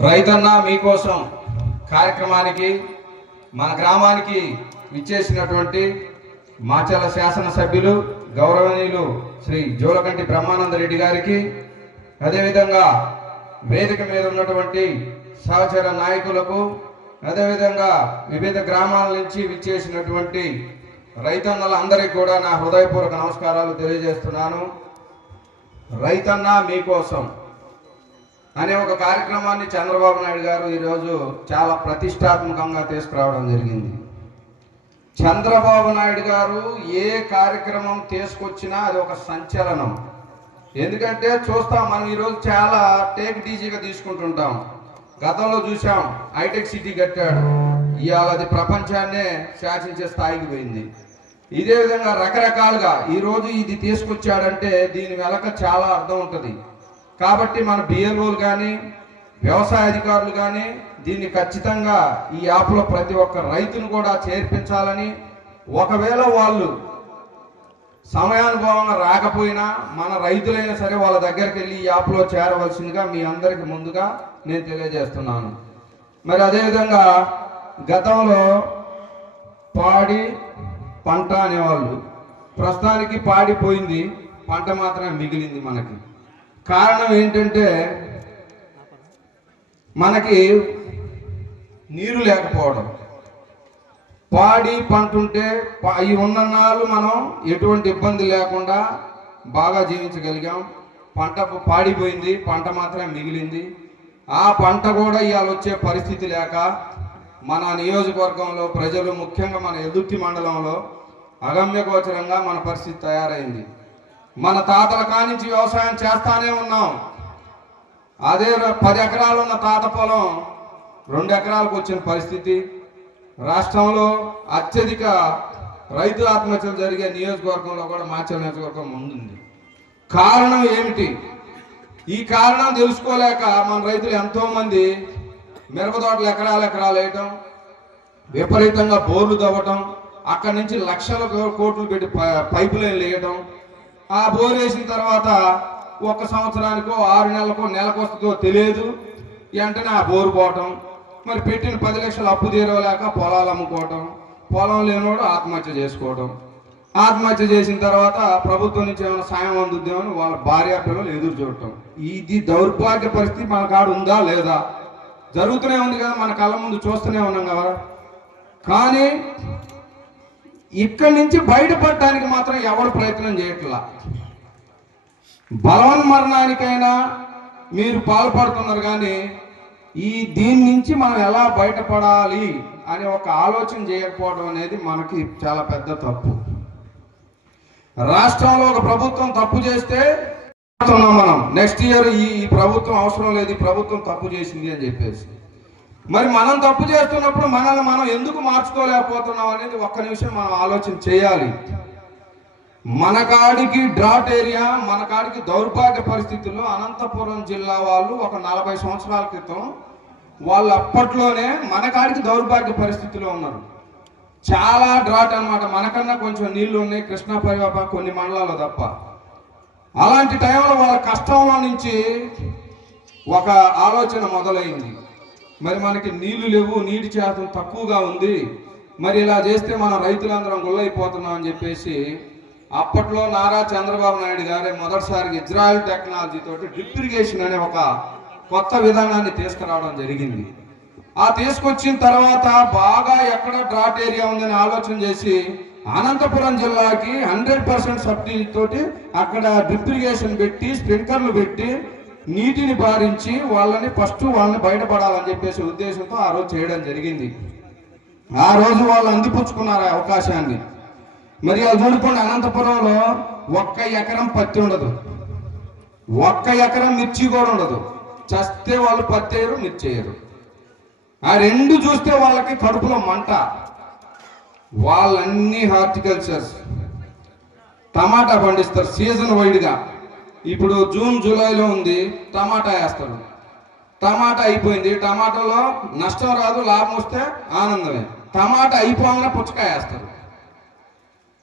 రైతన్న మీకోసం కార్యక్రమానికి మన గ్రామానికి విచ్చేసినటువంటి మాచల శాసనసభ్యులు గౌరవనీయులు శ్రీ జోలకంటి బ్రహ్మానంద రెడ్డి గారికి అదేవిధంగా వేదిక మీద ఉన్నటువంటి సహచర నాయకులకు అదేవిధంగా వివిధ గ్రామాల నుంచి విచ్చేసినటువంటి రైతన్నలందరికీ కూడా నా హృదయపూర్వక నమస్కారాలు తెలియజేస్తున్నాను. రైతన్న మీకోసం అనే ఒక కార్యక్రమాన్ని చంద్రబాబు నాయుడు గారు ఈరోజు చాలా ప్రతిష్టాత్మకంగా తీసుకురావడం జరిగింది. చంద్రబాబు నాయుడు గారు ఏ కార్యక్రమం తీసుకొచ్చినా అది ఒక సంచలనం. ఎందుకంటే చూస్తాం మనం ఈరోజు చాలా టేక్ డీజీగా తీసుకుంటుంటాం. గతంలో చూసాం హైటెక్ సిటీ కట్టాడు. ఇవాళ అది ప్రపంచాన్నే శాసించే స్థాయికి పోయింది. ఇదే విధంగా రకరకాలుగా ఈరోజు ఇది తీసుకొచ్చాడంటే దీని వెనక చాలా అర్థం ఉంటుంది. కాబట్టి మన బిఎల్ఓలు కానీ వ్యవసాయ అధికారులు కానీ దీన్ని ఖచ్చితంగా ఈ యాప్లో ప్రతి ఒక్క రైతును కూడా చేర్పించాలని ఒకవేళ వాళ్ళు సమయానుభవంగా రాకపోయినా మన రైతులైనా సరే వాళ్ళ దగ్గరికి వెళ్ళి ఈ యాప్లో చేరవలసిందిగా మీ అందరికి ముందుగా నేను తెలియజేస్తున్నాను. మరి అదేవిధంగా గతంలో పాడి పంట అనేవాళ్ళు ప్రస్తుతానికి పాడిపోయింది పంట మాత్రమే మిగిలింది మనకి. కారణం ఏంటంటే మనకి నీరు లేకపోవడం. పాడి పంట ఉంటే అవి ఈ ఉన్న నాళ్ళు మనం ఎటువంటి ఇబ్బంది లేకుండా బాగా జీవించగలిగాం. పంట పాడిపోయింది పంట మాత్రమే మిగిలింది. ఆ పంట కూడా ఇవాళ వచ్చే పరిస్థితి లేక మన నియోజకవర్గంలో ప్రజలు ముఖ్యంగా మన ఎదుర్తి మండలంలో అగమ్యగోచరంగా మన పరిస్థితి తయారైంది. మన తాతల కానించి వ్యవసాయం చేస్తానే ఉన్నాం. అదే ర- పది ఎకరాలు ఉన్న తాత పొలం రెండు ఎకరాలకు వచ్చిన పరిస్థితి. రాష్ట్రంలో అత్యధిక రైతు ఆత్మహత్యలు జరిగే నియోజకవర్గంలో కూడా మాచల్ నియోజకవర్గం ముందుంది. కారణం ఏమిటి? ఈ కారణం తెలుసుకోలేక మన రైతులు ఎంతోమంది మిరపతోటలు మిరప తోటలు ఎకరాలు ఎకరాలు వేయటం విపరీతంగా బోర్లు తవ్వటం అక్కడి నుంచి లక్షల కోట్లు పెట్టి పైపు లైన్లు వేయటం ఆ బోర్ వేసిన తర్వాత ఒక సంవత్సరానికో ఆరు నెలలకో నెలకు వస్తుందో తెలియదు. వెంటనే ఆ బోరు పోవటం మరి పెట్టిన పది లక్షలు అప్పు తీరవలేక పొలాలు అమ్ముకోవటం పొలం లేనివాడు ఆత్మహత్య చేసుకోవటం. ఆత్మహత్య చేసిన తర్వాత ప్రభుత్వం నుంచి ఏమైనా సాయం అందుద్దామని వాళ్ళ భార్య పిల్లలు ఎదురు చూడటం. ఇది దౌర్భాగ్య పరిస్థితి మన కాడ ఉందా లేదా? జరుగుతూనే ఉంది కదా మన కళ్ళ ముందు చూస్తూనే ఉన్నాం కదా. కానీ ఇక్కడి నుంచి బయటపడటానికి మాత్రం ఎవరు ప్రయత్నం చేయట్లా. బలవన్మరణానికైనా మీరు పాల్పడుతున్నారు కానీ ఈ దీని నుంచి మనం ఎలా బయటపడాలి అనే ఒక ఆలోచన చేయకపోవడం అనేది మనకి చాలా పెద్ద తప్పు. రాష్ట్రంలో ఒక ప్రభుత్వం తప్పు చేస్తే మనం నెక్స్ట్ ఇయర్ ఈ ఈ ప్రభుత్వం అవసరం లేదు ఈ ప్రభుత్వం తప్పు చేసింది అని చెప్పేసి. మరి మనం తప్పు చేస్తున్నప్పుడు మనల్ని మనం ఎందుకు మార్చుకోలేకపోతున్నాం అనేది ఒక్క నిమిషం మనం ఆలోచన చేయాలి. మన కాడికి డ్రాట్ ఏరియా మన కాడికి దౌర్భాగ్య పరిస్థితుల్లో అనంతపురం జిల్లా వాళ్ళు ఒక నలభై సంవత్సరాల క్రితం వాళ్ళు అప్పట్లోనే మన కాడికి దౌర్భాగ్య పరిస్థితిలో ఉన్నారు. చాలా డ్రాట్ అన్నమాట. మనకన్నా కొంచెం నీళ్ళు ఉన్నాయి. కృష్ణా పరివాప కొన్ని మండలాల్లో తప్ప. అలాంటి టైంలో వాళ్ళ కష్టంలో నుంచి ఒక ఆలోచన మొదలైంది. మరి మనకి నీళ్ళు లేవు నీటి శాతం తక్కువగా ఉంది. మరి ఇలా చేస్తే మనం రైతులందరం గుల్లైపోతున్నాం అని చెప్పేసి అప్పట్లో నారా చంద్రబాబు నాయుడు గారే మొదటిసారి ఇజ్రాయెల్ టెక్నాలజీ తోటి డ్రిప్ ఇరిగేషన్ అనే ఒక కొత్త విధానాన్ని తీసుకురావడం జరిగింది. ఆ తీసుకొచ్చిన తర్వాత బాగా ఎక్కడ డ్రాట్ ఏరియా ఉందని ఆలోచన చేసి అనంతపురం జిల్లాకి హండ్రెడ్ పర్సెంట్ సబ్సిడీ తోటి అక్కడ డ్రిప్ ఇరిగేషన్ పెట్టి స్ప్రింక్లర్లు పెట్టి నీటిని బారించి వాళ్ళని ఫస్ట్ వాళ్ళని బయటపడాలని చెప్పేసి ఉద్దేశంతో ఆ రోజు చేయడం జరిగింది. ఆ రోజు వాళ్ళు అందిపుచ్చుకున్నారు అవకాశాన్ని. మరి అది చూడుకోండి అనంతపురంలో ఒక్క ఎకరం పత్తి ఉండదు. ఒక్క ఎకరం మిర్చి కూడా ఉండదు. చస్తే వాళ్ళు పత్తి వేయరు మిర్చి వేయరు. ఆ రెండు చూస్తే వాళ్ళకి కడుపులో మంట. వాళ్ళన్నీ హార్టికల్చర్స్. టమాటా పండిస్తారు సీజన్ వైడ్గా. ఇప్పుడు జూన్ జూలైలో ఉంది టమాటా వేస్తారు టమాటా అయిపోయింది. టమాటాలో నష్టం రాదు లాభం వస్తే ఆనందమే. టమాటా అయిపోగానే పుచ్చకాయ వేస్తారు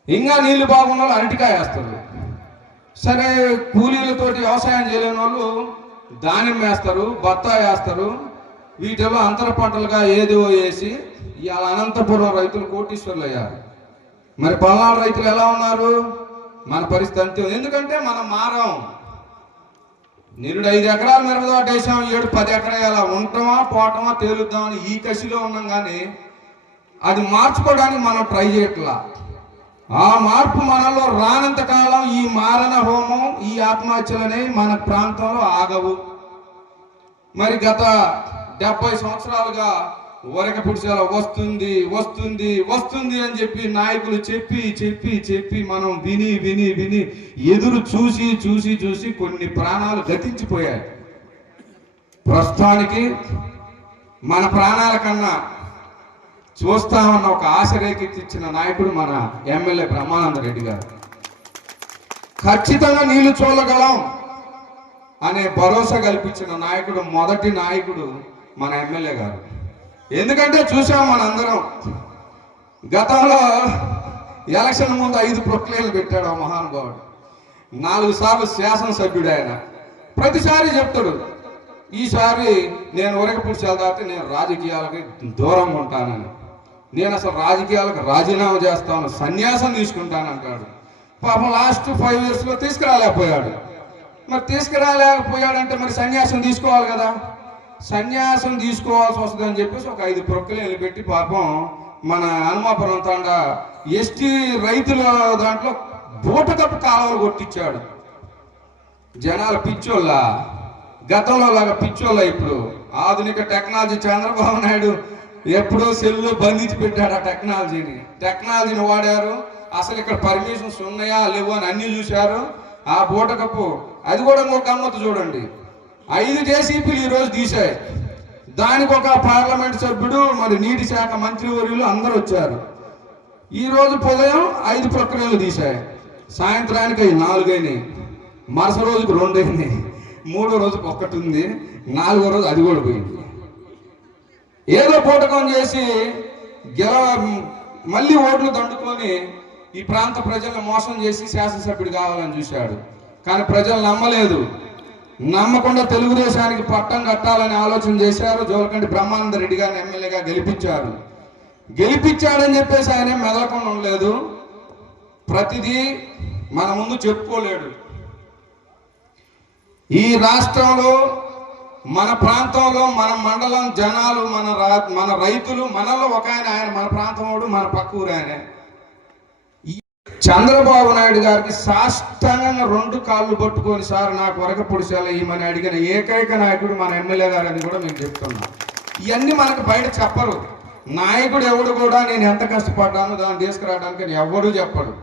ఇంకా నీళ్ళు బాగున్న వాళ్ళు అరటికాయ వేస్తారు సరే కూలీలతోటి వ్యవసాయం చేయలేని వాళ్ళు దానిమ్మ వేస్తారు బత్తాయి వేస్తారు. వీటిలో అంతర పంటలుగా ఏదో వేసి ఇవాళ అనంతపురం రైతులు కోటీశ్వర్లు అయ్యారు మరి పల్నాడు రైతులు ఎలా ఉన్నారు? మన పరిస్థితి అంతే ఎందుకంటే మనం మారాం. నిరుడు ఐదు ఎకరాలు మిరపదోట వేసాం ఏడు పది ఎకరాలు ఉంటామా పోవటమా తేలుద్దామని ఈ కసిలో ఉన్నాం కానీ అది మార్చుకోవడానికి మనం ట్రై చేయట్లా. ఆ మార్పు మనలో రానంత కాలం ఈ మారణ హోమం ఈ ఆత్మహత్యలనే మన ప్రాంతంలో ఆగవు. మరి గత డెబ్బై సంవత్సరాలుగా వరక పుడిసేలా వస్తుంది వస్తుంది వస్తుంది అని చెప్పి నాయకులు చెప్పి చెప్పి చెప్పి మనం విని విని విని ఎదురు చూసి చూసి చూసి కొన్ని ప్రాణాలు గతించిపోయాయి. ప్రస్తుతానికి మన ప్రాణాల కన్నా చూస్తామన్న ఒక ఆశ రేకెత్తించిన నాయకుడు మన ఎమ్మెల్యే బ్రహ్మానంద రెడ్డి గారు. ఖచ్చితంగా నీళ్ళు చూడగలం అనే భరోసా కల్పించిన నాయకుడు మొదటి నాయకుడు మన ఎమ్మెల్యే గారు. ఎందుకంటే చూసాం మనందరం. గతంలో ఎలక్షన్ ముందు ఐదు ప్రొక్లేన్లు పెట్టాడు ఆ మహానుభావుడు. నాలుగు సార్లు శాసనసభ్యుడు ఆయన. ప్రతిసారి చెప్తాడు ఈసారి నేను ఉరకపూడి వెళ్దాతే నేను రాజకీయాలకి దూరంగా ఉంటానని. నేను అసలు రాజకీయాలకు రాజీనామా చేస్తాను సన్యాసం తీసుకుంటాను అంటాడు. పాపం లాస్ట్ ఫైవ్ ఇయర్స్లో తీసుకురాలేకపోయాడు. మరి తీసుకురాలేకపోయాడంటే మరి సన్యాసం తీసుకోవాలి కదా. సన్యాసం తీసుకోవాల్సి వస్తుంది అని చెప్పేసి ఒక ఐదు ప్రొక్కలు పెట్టి పాపం మన హనుమాపురం తాండ ఎస్టీ రైతుల దాంట్లో బూటకపు కాలువలు కొట్టించాడు. జనాలు పిచ్చోళ్ళ. గతంలో లాగా పిచ్చోళ్ళ ఇప్పుడు. ఆధునిక టెక్నాలజీ చంద్రబాబు నాయుడు ఎప్పుడో సెల్లు బంధించి పెట్టాడు ఆ టెక్నాలజీని. టెక్నాలజీని వాడారు. అసలు ఇక్కడ పర్మిషన్స్ ఉన్నాయా లేవు అని అన్ని చూశారు. ఆ బూటకప్పు. అది కూడా ఇంకొక గమ్మత్తు చూడండి. ఐదు జేసీపీలు ఈరోజు తీశాయి. దానికి ఒక పార్లమెంట్ సభ్యుడు మరి నీటి శాఖ మంత్రివర్యులు అందరూ వచ్చారు. ఈ రోజు ఉదయం ఐదు ప్రక్రియలు తీశాయి. సాయంత్రానికి అవి నాలుగైనాయి. మరుస రోజుకు రెండైనాయి. మూడో రోజుకి ఒక్కటి ఉంది నాలుగో రోజు అది కూడా పోయింది. ఏదో పూటకం చేసి గెల మళ్ళీ ఓట్లు దండుకొని ఈ ప్రాంత ప్రజలను మోసం చేసి శాసనసభ్యుడు కావాలని చూశాడు. కానీ ప్రజలు నమ్మలేదు. నమ్మకుండా తెలుగుదేశానికి పట్టం కట్టాలని ఆలోచన చేశారు జోలకంటి బ్రహ్మానంద రెడ్డి గారిని ఎమ్మెల్యేగా గెలిపించారు. గెలిపించాడని చెప్పేసి ఆయన మెదలకుండా ఉండలేదు. ప్రతిదీ మన ముందు చెప్పుకోలేడు. ఈ రాష్ట్రంలో మన ప్రాంతంలో మన మండలం జనాలు మన రా- మన రైతులు మనలో ఒక ఆయన ఆయన మన ప్రాంతం వాడు మన పక్క ఊరు ఆయన. చంద్రబాబు నాయుడు గారికి సాష్టాంగంగా రెండు కాళ్ళు పట్టుకొని సార్ నాకు వరక పొడిచాల ఈమని అడిగిన ఏకైక నాయకుడు మన ఎమ్మెల్యే గారు అని కూడా మేము చెప్తున్నాం. ఇవన్నీ మనకు బయట చెప్పరు. నాయకుడు ఎవడు కూడా నేను ఎంత కష్టపడ్డాను దాన్ని తీసుకురావడానికి అని ఎవడూ చెప్పడు.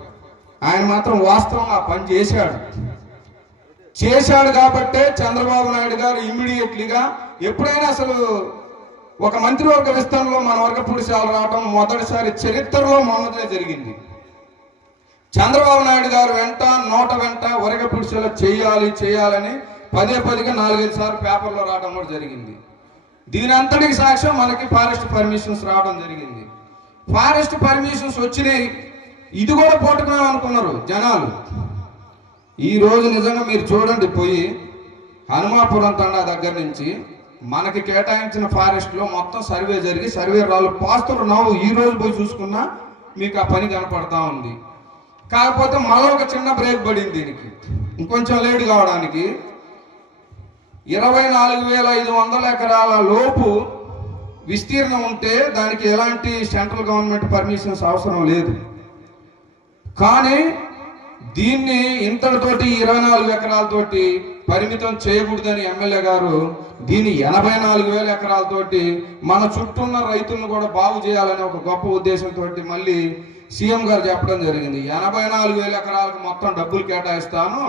ఆయన మాత్రం వాస్తవంగా ఆ పని చేశాడు. చేశాడు కాబట్టే చంద్రబాబు నాయుడు గారు ఇమ్మీడియట్లీగా ఎప్పుడైనా అసలు ఒక మంత్రివర్గ విస్తరణలో మన వర్గ పురుషాలు రావడం మొదటిసారి చరిత్రలో మొన్నదే జరిగింది. చంద్రబాబు నాయుడు గారు వెంట నోట వెంట వరగ పురుషులు చేయాలి చేయాలని పదే పదిగా నాలుగైదు సార్లు పేపర్లో రావడం కూడా జరిగింది. దీని అంతటికి సాక్ష్యం మనకి ఫారెస్ట్ పర్మిషన్స్ రావడం జరిగింది. ఫారెస్ట్ పర్మిషన్స్ వచ్చినాయి. ఇది కూడా పోటుకున్నాం అనుకున్నారు జనాలు. ఈ రోజు నిజంగా మీరు చూడండి పోయి హనుమాపురం తండా దగ్గర నుంచి మనకి కేటాయించిన ఫారెస్ట్లో మొత్తం సర్వే జరిగి సర్వే రాళ్ళు పాస్తులు నవ్వు ఈ రోజు పోయి చూసుకున్నా మీకు ఆ పని కనపడతా ఉంది. కాకపోతే మళ్ళీ ఒక చిన్న బ్రేక్ పడింది దీనికి. ఇంకొంచెం లేట్ కావడానికి. ఇరవై నాలుగు వేల ఐదు వందల ఎకరాల లోపు విస్తీర్ణం ఉంటే దానికి ఎలాంటి సెంట్రల్ గవర్నమెంట్ పర్మిషన్స్ అవసరం లేదు. కానీ దీన్ని ఇంతటితోటి ఇరవై నాలుగు ఎకరాలతోటి పరిమితం చేయకూడదని ఎమ్మెల్యే గారు దీన్ని ఎనభై నాలుగు వేల ఎకరాలతోటి మన చుట్టూ ఉన్న రైతులను కూడా బాగు చేయాలనే ఒక గొప్ప ఉద్దేశంతో మళ్ళీ సీఎం గారు చెప్పడం జరిగింది. ఎనభై నాలుగు వేల ఎకరాలకు మొత్తం డబ్బులు కేటాయిస్తాను.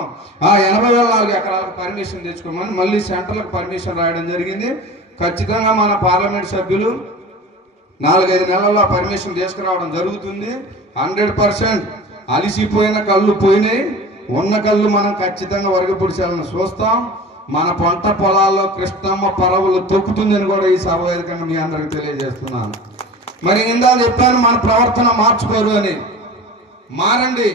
ఆ ఎనభై వేల నాలుగు ఎకరాలకు పర్మిషన్ తెచ్చుకోమని మళ్ళీ సెంటర్లకు పర్మిషన్ రాయడం జరిగింది. ఖచ్చితంగా మన పార్లమెంట్ సభ్యులు నాలుగైదు నెలల్లో పర్మిషన్ తీసుకురావడం జరుగుతుంది. హండ్రెడ్ పర్సెంట్ అలిసిపోయిన కళ్ళు పోయినాయి. ఉన్న కళ్ళు మనం ఖచ్చితంగా వరగపుడిచాలని చూస్తాం. మన పంట పొలాల్లో కృష్ణమ్మ పరవులు తొక్కుతుందని కూడా ఈ సభ వేదికగా మీ అందరికి తెలియజేస్తున్నాను. మరి ఇందా చెప్పాను మన ప్రవర్తన మార్చుకోరు అని. మారండి.